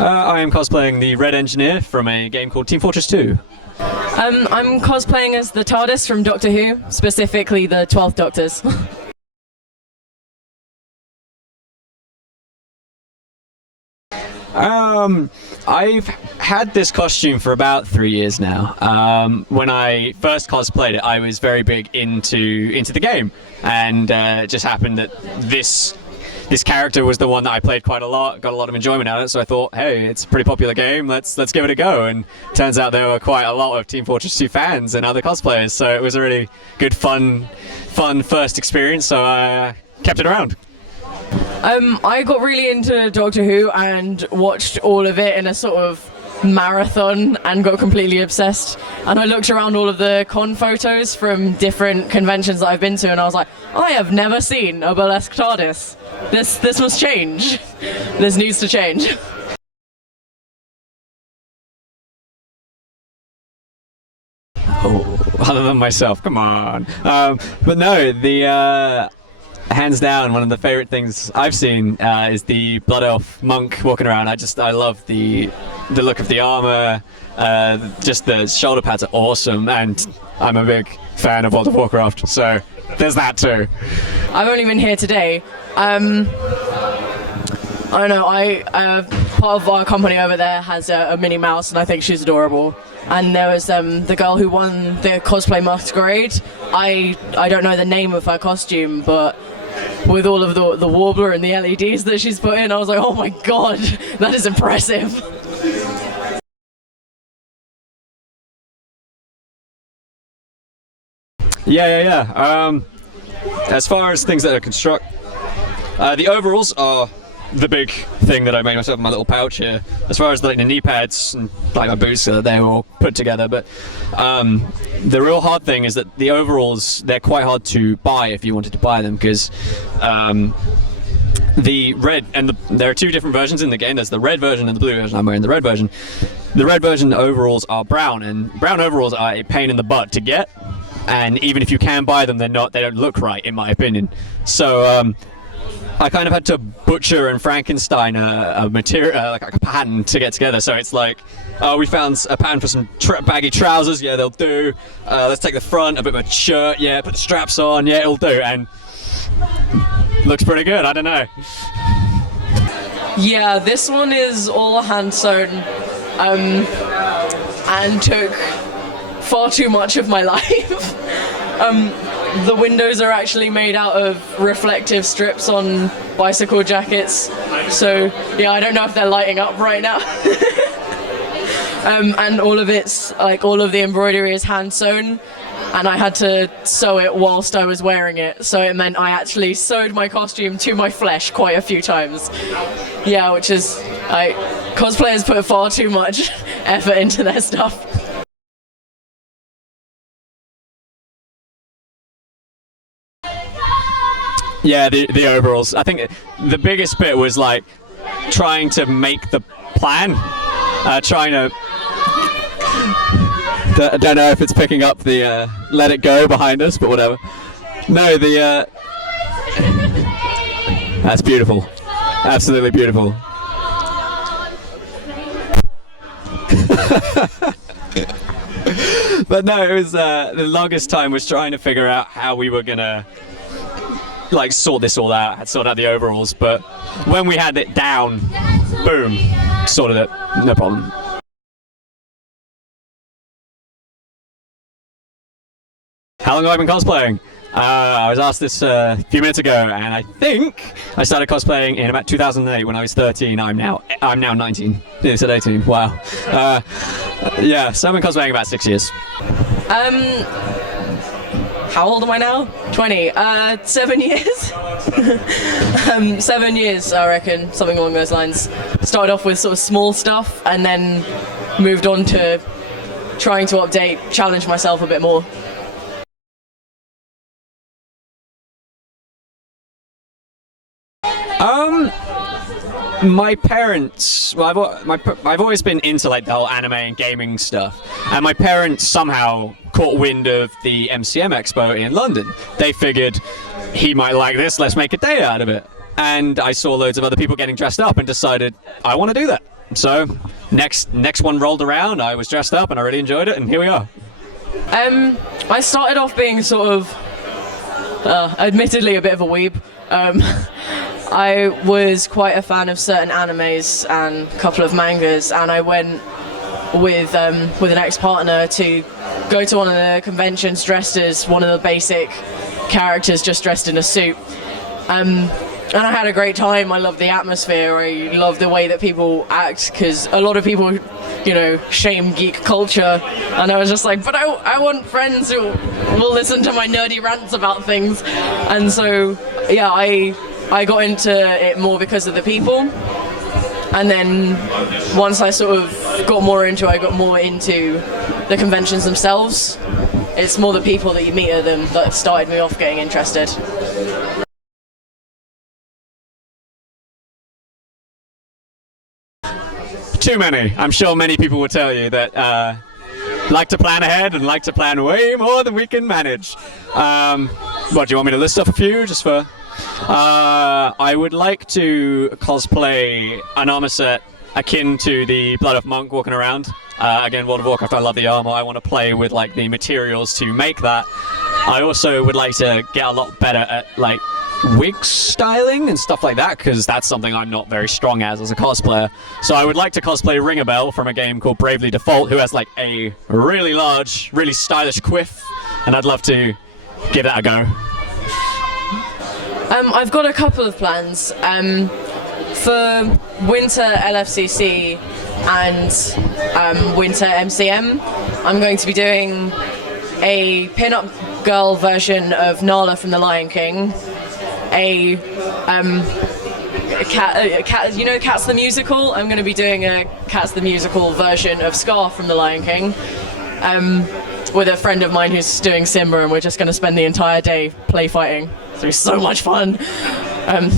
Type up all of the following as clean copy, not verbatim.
I am cosplaying the Red Engineer from a game called Team Fortress 2. I'm cosplaying as the TARDIS from Doctor Who, specifically the 12th Doctors. I've had this costume for about 3 years now. When I first cosplayed it, I was very big into the game, and it just happened that this character was the one that I played quite a lot, got a lot of enjoyment out of it, so I thought, hey, it's a pretty popular game, let's give it a go. And turns out there were quite a lot of Team Fortress 2 fans and other cosplayers, so it was a really good, fun first experience, so I kept it around. I got really into Doctor Who and watched all of it in a sort of marathon and got completely obsessed. And I looked around all of the con photos from different conventions that I've been to, and I was like, I have never seen a burlesque TARDIS. This must change. This needs to change. Oh, other than myself, come on. But no, the hands down, one of the favorite things I've seen is the Blood Elf monk walking around. I love the look of the armor. Just the shoulder pads are awesome, and I'm a big fan of World of Warcraft, so there's that too. I've only been here today. I don't know, part of our company over there has a Minnie Mouse, and I think she's adorable. And there was the girl who won the cosplay masquerade. I don't know the name of her costume, but with all of the warbler and the LEDs that she's put in, I was like, oh my god, that is impressive. Yeah. As far as things that are construct, the overalls are the big thing that I made myself in my little pouch here. As far as like the knee pads and like my boots, they were all put together. But the real hard thing is that the overalls, they're quite hard to buy if you wanted to buy them, because the red and there are two different versions in the game. There's the red version and the blue version. I'm wearing the red version. The red version overalls are brown, and brown overalls are a pain in the butt to get. And even if you can buy them, they don't look right, in my opinion. So I kind of had to butcher and Frankenstein a material, like a pattern to get together. So it's like, we found a pattern for some baggy trousers. Yeah, they'll do. Let's take the front, a bit of a shirt. Yeah, put the straps on. Yeah, it'll do. And looks pretty good. I don't know. Yeah, this one is all hand sewn, and took far too much of my life. The windows are actually made out of reflective strips on bicycle jackets, so yeah, I don't know if they're lighting up right now. And all of the embroidery is hand sewn, and I had to sew it whilst I was wearing it, so it meant I actually sewed my costume to my flesh quite a few times. Yeah, which is, cosplayers put far too much effort into their stuff. Yeah, the overalls. I think the biggest bit was like trying to make the plan, trying to. I don't know if it's picking up the "Let It Go" behind us, but whatever. No, that's beautiful, absolutely beautiful. But no, it was the longest time was trying to figure out how we were gonna like sort this all out. Had sorted out the overalls, but when we had it down, boom, sorted it, no problem. How long have I been cosplaying? I was asked this a few minutes ago, and I think I started cosplaying in about 2008 when I was 13. I'm now 19. Yeah, said 18. Wow. Yeah, so I've been cosplaying about 6 years. How old am I now? 20. 7 years? 7 years, I reckon, something along those lines. Started off with sort of small stuff, and then moved on to trying to challenge myself a bit more. My parents, well, I've always been into like the whole anime and gaming stuff, and my parents somehow caught wind of the MCM Expo in London. They figured he might like this, let's make a day out of it. And I saw loads of other people getting dressed up and decided I want to do that. So next one rolled around. I was dressed up and I really enjoyed it, and here we are. I started off being sort of, admittedly, a bit of a weeb. I was quite a fan of certain animes and a couple of mangas, and I went with an ex-partner to go to one of the conventions dressed as one of the basic characters, just dressed in a suit. And I had a great time. I loved the atmosphere. I loved the way that people act, because a lot of people, shame geek culture. And I was just like, but I want friends who will listen to my nerdy rants about things. And so, yeah, I got into it more because of the people. And then once I sort of got more into it, I got more into the conventions themselves. It's more the people that you meet at them that started me off getting interested. Too many. I'm sure many people will tell you that like to plan ahead and like to plan way more than we can manage. What, do you want me to list off a few just for... I would like to cosplay an armor set akin to the Blood of Monk walking around. Again, World of Warcraft, I love the armor. I want to play with like the materials to make that. I also would like to get a lot better at like wig styling and stuff like that, because that's something I'm not very strong as a cosplayer. So I would like to cosplay Ringabel from a game called Bravely Default, who has like a really large, really stylish quiff, and I'd love to give that a go. I've got a couple of plans. For Winter LFCC and Winter MCM, I'm going to be doing a pin-up girl version of Nala from The Lion King, a Cat, Cats the Musical. I'm going to be doing a Cats the Musical version of Scar from The Lion King, with a friend of mine who's doing Simba, and we're just going to spend the entire day play fighting. It's going to be so much fun.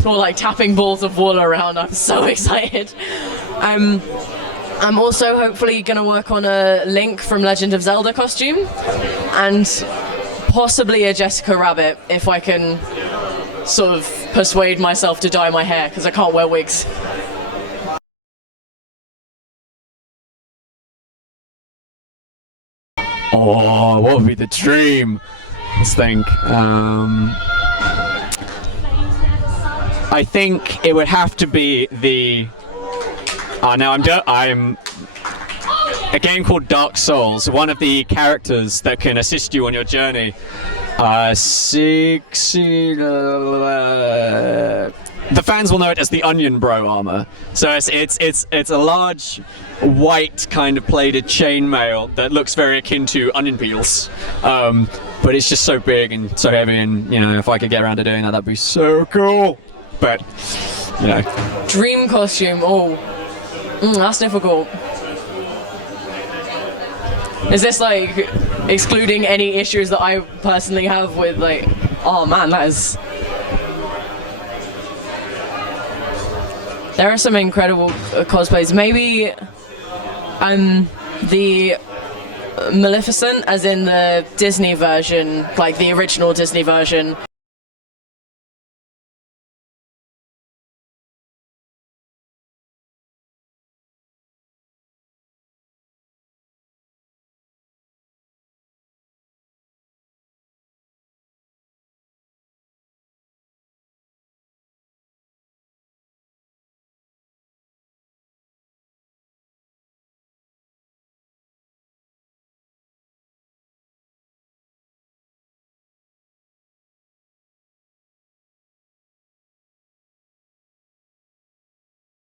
Or like tapping balls of wool around. I'm so excited. I'm also hopefully going to work on a Link from Legend of Zelda costume, and possibly a Jessica Rabbit if I can sort of persuade myself to dye my hair, because I can't wear wigs. Oh, what would be the dream? Let's think. I think it would have to be the... I'm a game called Dark Souls. One of the characters that can assist you on your journey. The fans will know it as the Onion Bro armor. So it's a large white kind of plated chainmail that looks very akin to onion peels. But it's just so big and so heavy, and if I could get around to doing that, that'd be so cool. But dream costume. Oh, that's difficult. Is this like excluding any issues that I personally have with like? Oh man, that is. There are some incredible cosplays. Maybe the Maleficent, as in the Disney version, like the original Disney version.